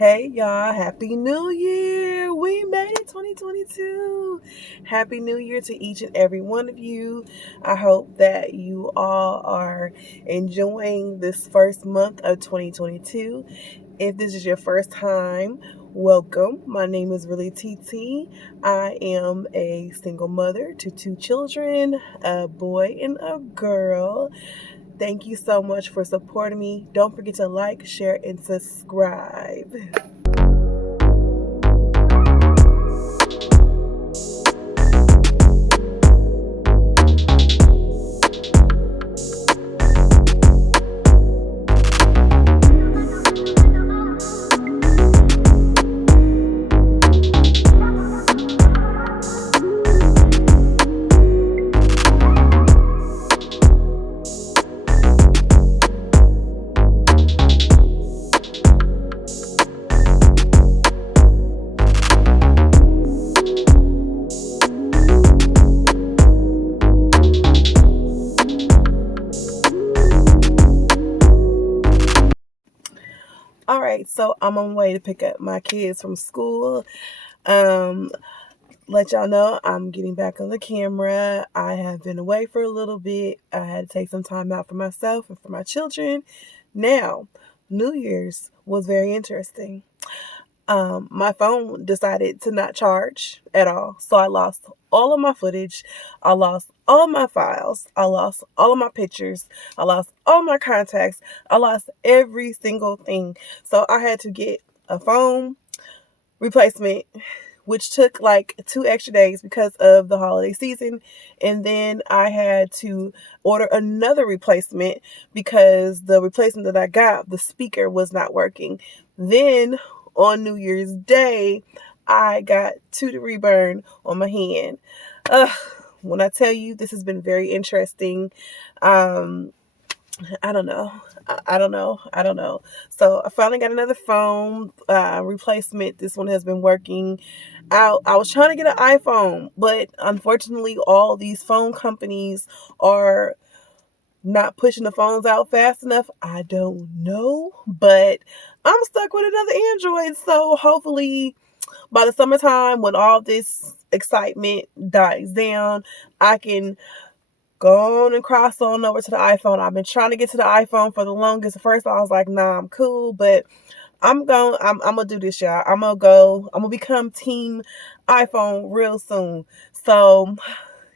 Hey y'all, Happy New Year! We made it 2022. Happy New Year to each and every one of you. I hope that you all are enjoying this first month of 2022. If this is your first time, welcome. My name is Really TT. I am a single mother to two children, a boy and a girl. Thank you so much for supporting me. Don't forget to like, share, and subscribe. All right, so I'm on my way to pick up my kids from school. Um, let y'all know I'm getting back on the camera. I have been away for a little bit. I had to take some time out for myself and for my children. Now, New Year's was very interesting. My phone decided to not charge at all. So I lost all of my footage. I lost all of my files. I lost all of my pictures. I lost all my contacts. I lost every single thing. So I had to get a phone replacement, which took like 2 extra days because of the holiday season. And then I had to order another replacement because the replacement that I got, the speaker was not working. Then on New Year's Day, I got tooth burn on my hand. When I tell you, this has been very interesting. I don't know. I don't know. I don't know. So I finally got another phone replacement. This one has been working out. I was trying to get an iPhone, but unfortunately, all these phone companies are not pushing the phones out fast enough. I don't know, but I'm stuck with another Android. So hopefully, by the summertime, when all this excitement dies down, I can go on and cross on over to the iPhone. I've been trying to get to the iPhone for the longest. At first, I was like, nah, I'm cool, but I'm gonna do this, y'all. I'm gonna become team iPhone real soon. So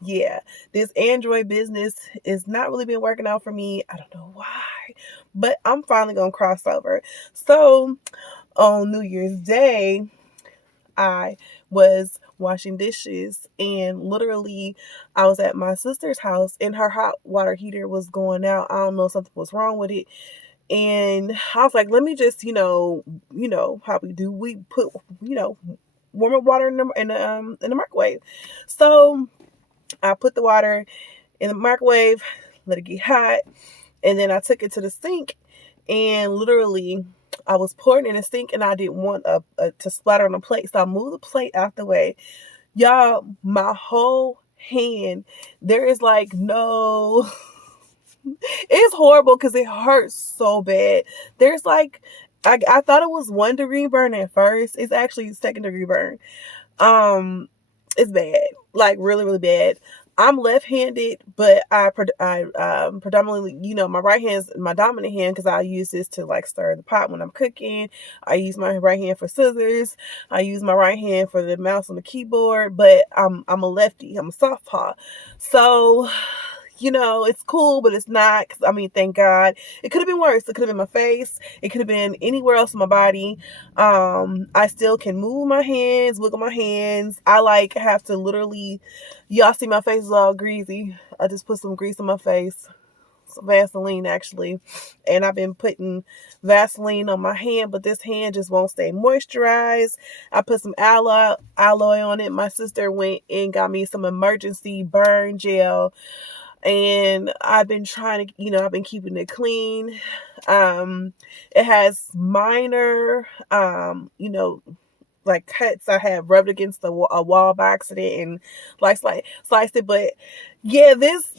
yeah, this Android business is not really been working out for me. I don't know why, but I'm finally gonna cross over. So on New Year's Day, I was washing dishes, and literally I was at my sister's house and her hot water heater was going out. I don't know, something was wrong with it. And I was like, let me just, how we do. We put, warm up water in the microwave. So I put the water in the microwave, let it get hot, and then I took it to the sink, and literally I was pouring in the sink and I didn't want to splatter on the plate. So I moved the plate out the way. Y'all, my whole hand, there is like no, it's horrible because it hurts so bad. There's like, I thought it was 1 degree burn at first. It's actually second-degree burn. Um, it's bad, like really, really bad. I'm left-handed, but I predominantly, my right hand's my dominant hand because I use this to like stir the pot when I'm cooking. I use my right hand for scissors. I use my right hand for the mouse on the keyboard, but I'm a lefty. I'm a soft paw. So, it's cool, but it's not. I mean, thank God. It could have been worse. It could have been my face. It could have been anywhere else in my body. I still can move my hands, wiggle my hands. I like have to literally, y'all see my face is all greasy. I just put some grease on my face. Some Vaseline actually. And I've been putting Vaseline on my hand, but this hand just won't stay moisturized. I put some aloe on it. My sister went and got me some emergency burn gel, and I've been trying to, I've been keeping it clean. It has minor, like cuts I had rubbed against a wall by accident and like sliced it. But yeah, this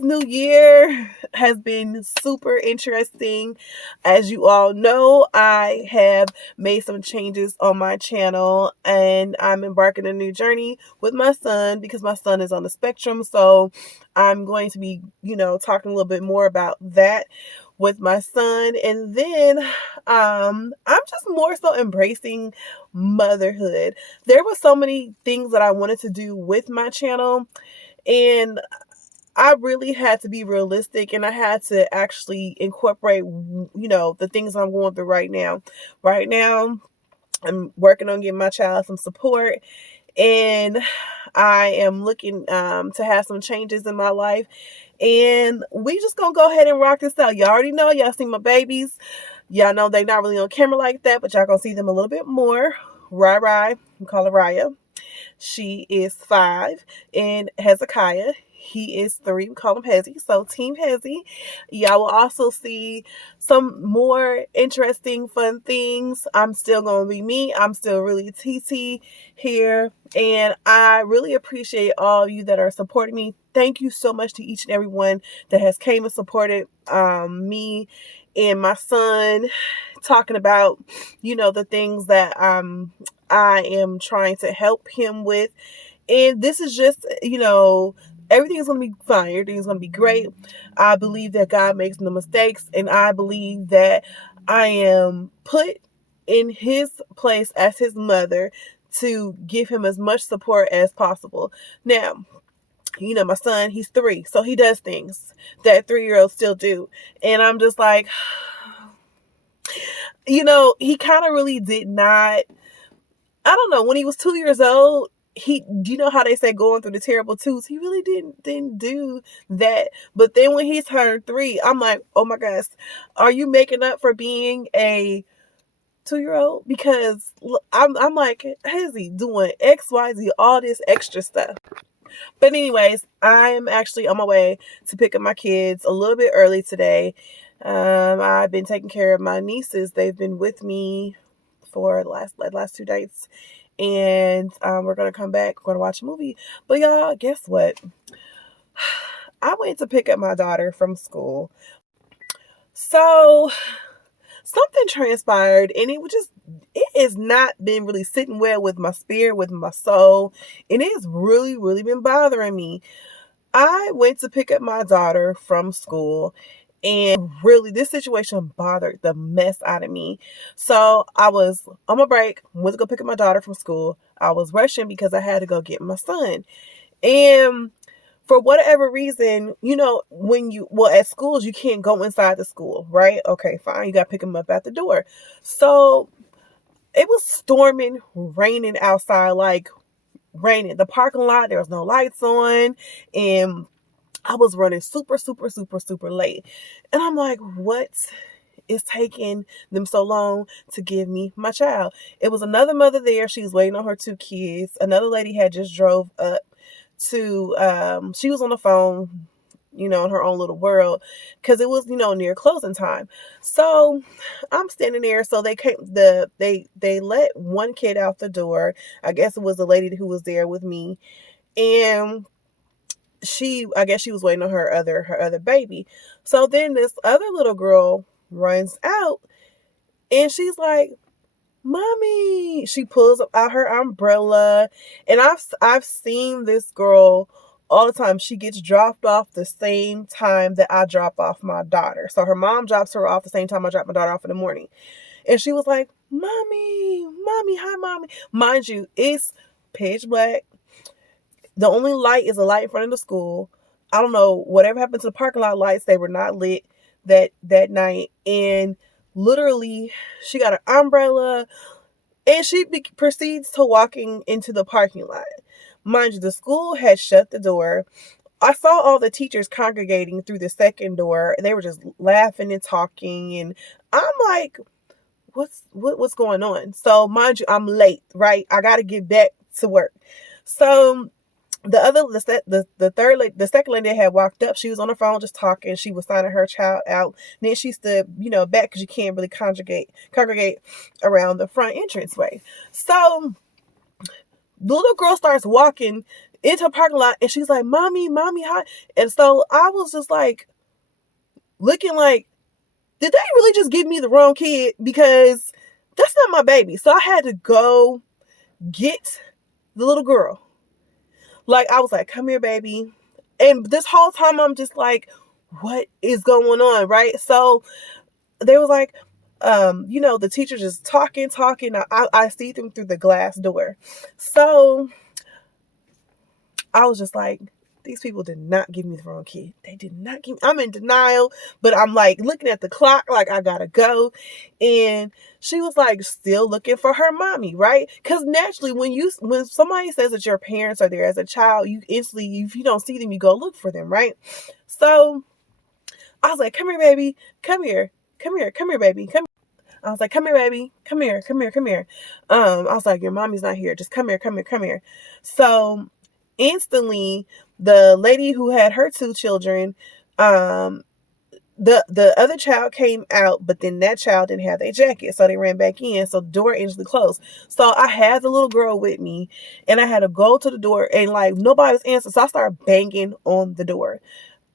new year has been super interesting. As you all know, I have made some changes on my channel and I'm embarking a new journey with my son because my son is on the spectrum. So I'm going to be, talking a little bit more about that with my son. And then I'm just more so embracing motherhood. There were so many things that I wanted to do with my channel, and I really had to be realistic, and I had to actually incorporate, the things I'm going through right now. Right now, I'm working on getting my child some support, and I am looking to have some changes in my life. And we just gonna go ahead and rock this out. Y'all already know, y'all see my babies. Y'all know they not really on camera like that, but y'all gonna see them a little bit more. Rai, we call her Raya. She is 5. And Hezekiah, he is 3. We call him Hezzy. So Team Hezzy. Y'all will also see some more interesting, fun things. I'm still going to be me. I'm still really TT here. And I really appreciate all of you that are supporting me. Thank you so much to each and every one that has came and supported me and my son, talking about, the things that I am trying to help him with. And this is just, everything's going to be fine. Everything's going to be great. I believe that God makes no mistakes. And I believe that I am put in his place as his mother to give him as much support as possible. Now, my son, he's 3. So he does things that 3-year-olds still do. And I'm just like, he kind of really did not. I don't know. When he was 2 years old, you know how they say going through the terrible twos? He really didn't do that. But then when he turned 3, I'm like, oh my gosh, are you making up for being a 2-year-old? Because I'm like, is he doing X, Y, Z, all this extra stuff? But anyways, I'm actually on my way to pick up my kids a little bit early today. I've been taking care of my nieces. They've been with me for the last 2 dates, and we're gonna come back. We're gonna watch a movie. But y'all, guess what? I went to pick up my daughter from school. So something transpired, and it has not been really sitting well with my spirit, with my soul, and it has really, really been bothering me. I went to pick up my daughter from school, and really, this situation bothered the mess out of me. So I was on my break, went to go pick up my daughter from school. I was rushing because I had to go get my son. And for whatever reason, at schools, you can't go inside the school, right? Okay, fine. You got to pick them up at the door. So it was storming, raining outside, like raining. The parking lot, there was no lights on. And I was running super, super, super, super late. And I'm like, what is taking them so long to give me my child? It was another mother there. She was waiting on her 2 kids. Another lady had just drove up to, she was on the phone, in her own little world, because it was, near closing time. So I'm standing there. So they came, they let one kid out the door. I guess it was the lady who was there with me. And I guess she was waiting on her other baby. So then this other little girl runs out, and she's like, "Mommy!" She pulls out her umbrella, and I've seen this girl all the time. She gets dropped off the same time that I drop off my daughter. So her mom drops her off the same time I drop my daughter off in the morning, and she was like, "Mommy, hi, mommy." Mind you, it's pitch black. The only light is a light in front of the school. I don't know, whatever happened to the parking lot lights, they were not lit that night. And literally, she got an umbrella, and she proceeds to walking into the parking lot. Mind you, the school had shut the door. I saw all the teachers congregating through the second door. They were just laughing and talking, and I'm like, what's going on? So mind you, I'm late, right? I got to get back to work. So The second lady that had walked up, she was on the phone just talking. She was signing her child out. And then she stood, back because you can't really congregate around the front entranceway. So the little girl starts walking into a parking lot, and she's like, "Mommy, mommy, hi." And so I was just like, looking like, did they really just give me the wrong kid? Because that's not my baby. So I had to go get the little girl. Like, I was like, "Come here, baby." And this whole time I'm just like, what is going on, right? So they was like, the teacher just talking. I see them through the glass door. So I was just like, these people did not give me the wrong kid. They did not give me, I'm in denial, but I'm like looking at the clock, like I gotta go. And she was like still looking for her mommy, right? Because naturally when somebody says that your parents are there as a child, you instantly, if you don't see them, you go look for them, right? So I was like, "Come here, baby. Come here. Come here. Come here, baby. Come." I was like, "Come here, baby. Come here. Come here. Come here." I was like, "Your mommy's not here. Just come here. Come here. Come here." So instantly, the lady who had her two children, the other child came out, but then that child didn't have their jacket, so they ran back in. So the door instantly closed. So I had the little girl with me, and I had to go to the door, and like nobody was answering. So I started banging on the door,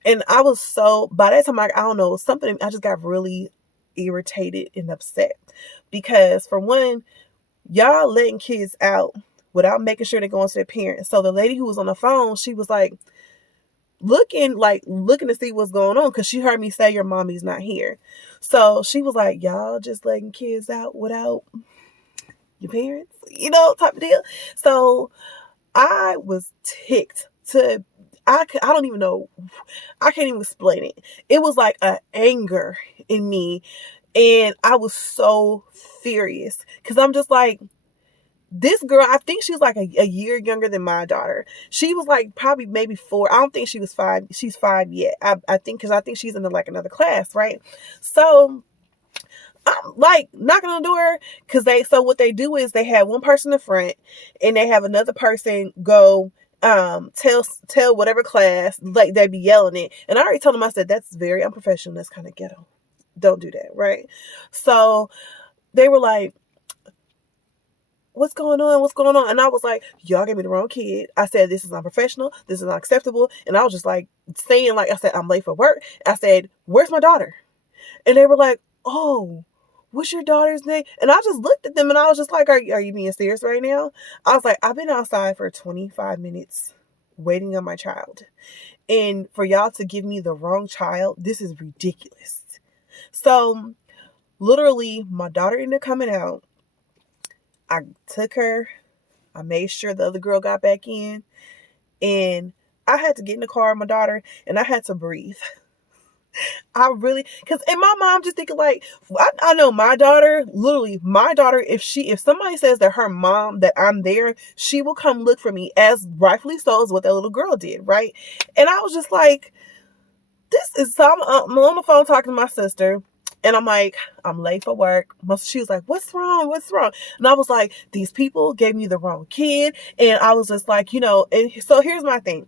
and I was by that time, I don't know, something. I just got really irritated and upset because, for one, y'all letting kids out without making sure they're going to their parents. So the lady who was on the phone, she was like looking to see what's going on because she heard me say your mommy's not here. So she was like, "Y'all just letting kids out without your parents," type of deal. So I was ticked to, I don't even know, I can't even explain it. It was like an anger in me, and I was so furious because I'm just like, this girl, I think she was like a year younger than my daughter. She was like probably maybe 4. I don't think she was 5. She's 5 yet. I think, because I think she's in like another class, right? So I'm like knocking on the door because so what they do is they have one person in front and they have another person go tell whatever class, like they be yelling it. And I already told them, I said, that's very unprofessional. That's kind of ghetto. Don't do that, right? So they were like, "What's going on? What's going on?" And I was like, "Y'all gave me the wrong kid." I said, "This is unprofessional. This is not acceptable." And I was just like saying, like, I said, "I'm late for work." I said, "Where's my daughter?" And they were like, "Oh, what's your daughter's name?" And I just looked at them and I was just like, are you being serious right now? I was like, I've been outside for 25 minutes waiting on my child. And for y'all to give me the wrong child, this is ridiculous. So literally, my daughter ended up coming out. I took her. I made sure the other girl got back in. And I had to get in the car with my daughter and I had to breathe. I really, because in my mom just thinking like, I know my daughter, literally my daughter, if somebody says that her mom, that I'm there, she will come look for me, as rightfully so is what that little girl did, right? And I was just like, so I'm on the phone talking to my sister. And I'm like, I'm late for work. She was like, what's wrong? What's wrong? And I was like, these people gave me the wrong kid. And I was just like, and so here's my thing.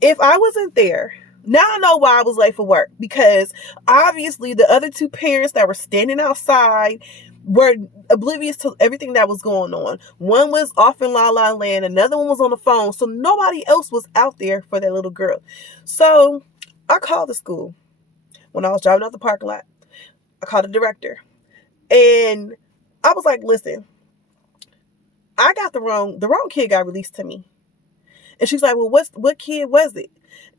If I wasn't there, now I know why I was late for work, because obviously the other two parents that were standing outside were oblivious to everything that was going on. One was off in La La Land, another one was on the phone, so nobody else was out there for that little girl. So I called the school when I was driving out the parking lot. I called the director and I was like, "Listen, I got the wrong kid got released to me." And she's like, "Well, what kid was it?"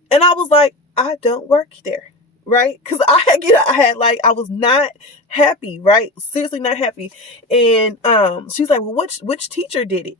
And I was like, "I don't work there," right? Because I was not happy, right? Seriously, not happy. And she's like, "Well, which teacher did it?"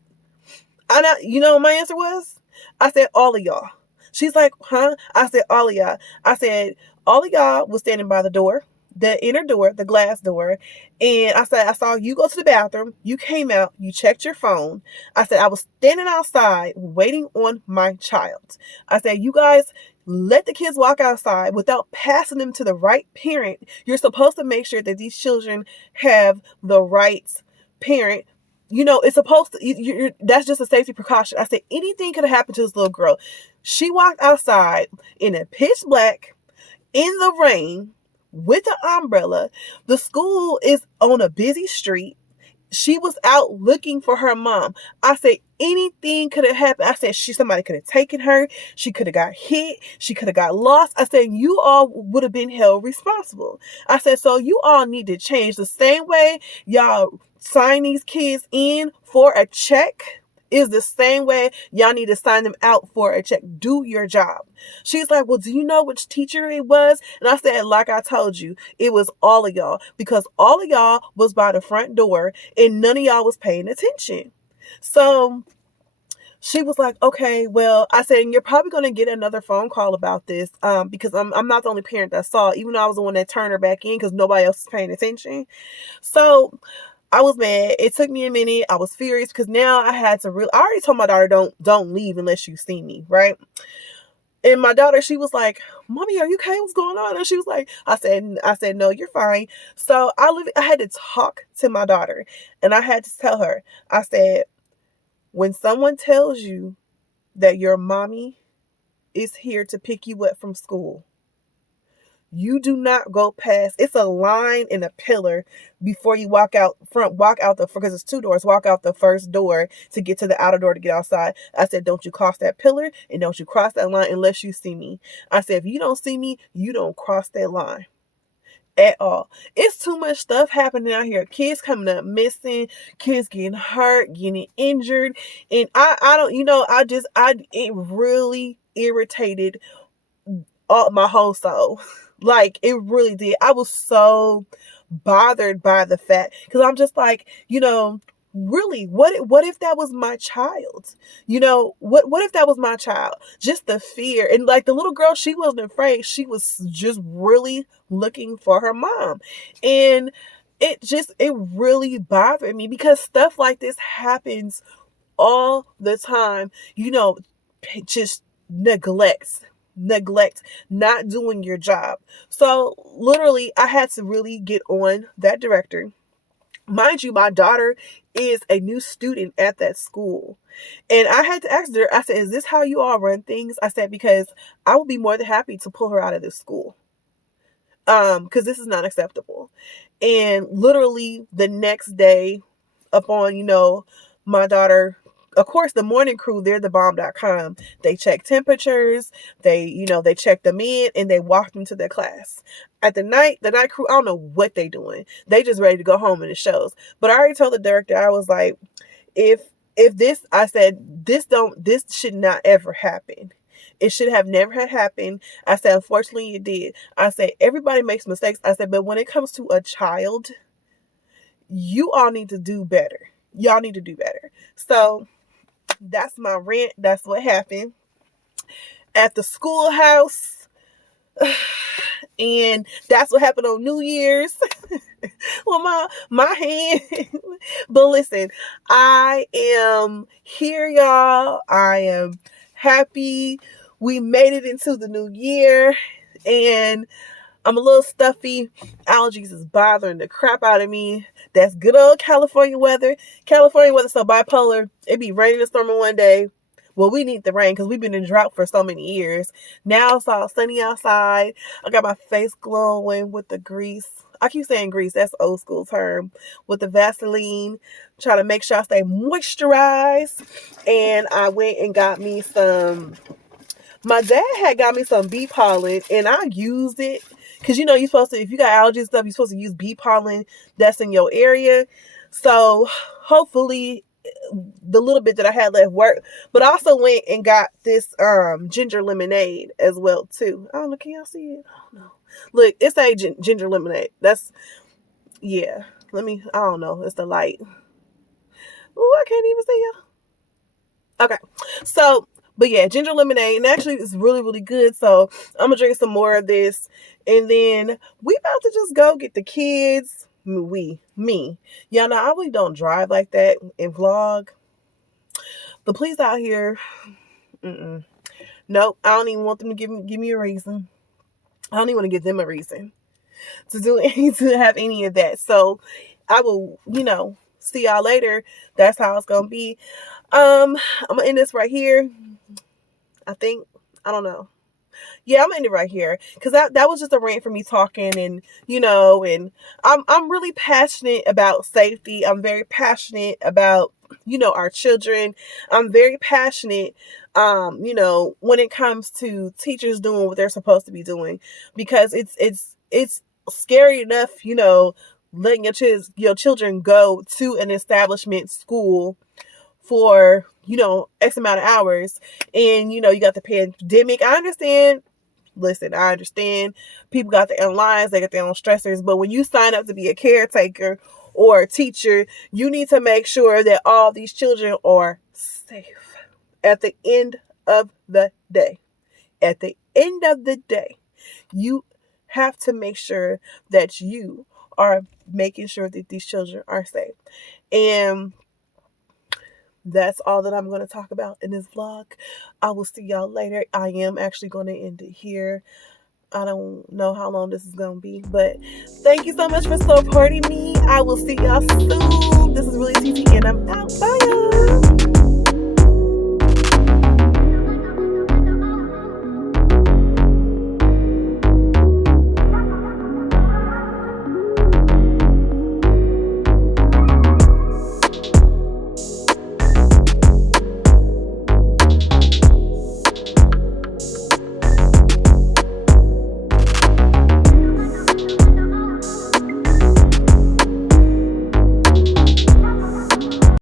And my answer was, I said, "All of y'all." She's like, "Huh?" I said, "All of y'all." I said, "All of y'all was standing by the door, the inner door, the glass door." And I said, "I saw you go to the bathroom. You came out. You checked your phone." I said, "I was standing outside waiting on my child." I said, "You guys let the kids walk outside without passing them to the right parent. You're supposed to make sure that these children have the right parent it's supposed to, that's just a safety precaution. I said, anything could have happened to this little girl. She walked outside in a pitch black, in the rain, with an umbrella. The school is on a busy street. She was out looking for her mom. I said, anything could have happened. I said, somebody could have taken her. She could have got hit. She could have got lost. I said, you all would have been held responsible. I said, so you all need to change. The same way y'all sign these kids in for a check is the same way y'all need to sign them out for a check. Do your job. She's like, well, do you know which teacher it was? And I said, like I told you, it was all of y'all, because all of y'all was by the front door and none of y'all was paying attention. So she was like, okay, well, I said, you're probably going to get another phone call about this, because I'm not the only parent that saw it, even though I was the one that turned her back in because nobody else was paying attention. So I was mad. It took me a minute. I was furious because now I had to I already told my daughter, don't leave unless you see me, right? And my daughter, she was like, Mommy, are you okay? What's going on? And she was like, I said, no, you're fine. So I had to talk to my daughter, and I had to tell her, I said, when someone tells you that your mommy is here to pick you up from school, you do not go past. It's a line and a pillar before you walk out because it's 2 doors. Walk out the first door to get to the outer door to get outside. I said, don't you cross that pillar and don't you cross that line unless you see me. I said, if you don't see me, you don't cross that line at all. It's too much stuff happening out here. Kids coming up missing, kids getting hurt, getting injured. And I don't, it really irritated my whole soul. Like, it really did. I was so bothered by the fact, because I'm just like, really, what if that was my child? What if that was my child? Just the fear. And like the little girl, she wasn't afraid. She was just really looking for her mom. And it really bothered me because stuff like this happens all the time. Just neglect, not doing your job. So literally, I had to really get on that director. Mind you, my daughter is a new student at that school. And I had to ask her, I said, is this how you all run things? I said, because I would be more than happy to pull her out of this school. Because this is not acceptable. And literally the next day, upon, my daughter, of course, the morning crew, they're the bomb.com. They check temperatures, they check them in, and they walk them to their class. At the night crew, I don't know what they doing. They just ready to go home and it shows. But I already told the director, I was like, if this, I said, this should not ever happen. It should have never had happened. I said, unfortunately it did. I said, everybody makes mistakes. I said, but when it comes to a child, you all need to do better. Y'all need to do better. So that's my rant. That's what happened at the schoolhouse. And that's what happened on New Year's. Well, my hand. But listen, I am here, y'all. I am happy we made it into the new year, and I'm a little stuffy. Allergies is bothering the crap out of me. That's good old California weather. California weather so bipolar. It be raining and storming one day. Well, we need the rain because we've been in drought for so many years. Now it's all sunny outside. I got my face glowing with the grease. I keep saying grease. That's an old school term. With the Vaseline. Trying to make sure I stay moisturized. And I went and got me some... My dad had got me some bee pollen, and I used it. Because, you're supposed to, if you got allergies and stuff, you're supposed to use bee pollen that's in your area. So, hopefully, the little bit that I had left worked. But I also went and got this ginger lemonade as well, too. I don't know. Can y'all see it? I don't know. Look, it's a ginger lemonade. That's, yeah. I don't know. It's the light. Oh, I can't even see y'all. Okay. So, but yeah, ginger lemonade. And actually, it's really, really good. So, I'm going to drink some more of this. And then, we about to just go get the kids. Me. Y'all know, I really don't drive like that and vlog. The police out here, nope, I don't even want them to give me a reason. I don't even want to give them a reason to have any of that. So I will, see y'all later. That's how it's gonna be. I'm gonna end this right here. I don't know. Yeah, I'm gonna end it right here because that was just a rant for me talking, and and I'm really passionate about safety. I'm very passionate about our children. I'm very passionate, when it comes to teachers doing what they're supposed to be doing, because it's scary enough, letting your children go to an establishment school for X amount of hours, and you got the pandemic. I understand. Listen, I understand people got their own lives, they got their own stressors, but when you sign up to be a caretaker or a teacher, you need to make sure that all these children are safe at the end of the day. At the end of the day, you have to make sure that you are making sure that these children are safe. And that's all that I'm going to talk about in this vlog. I will see y'all later. I am actually going to end it here. I don't know how long this is going to be, but thank you so much for supporting me. I will see y'all soon.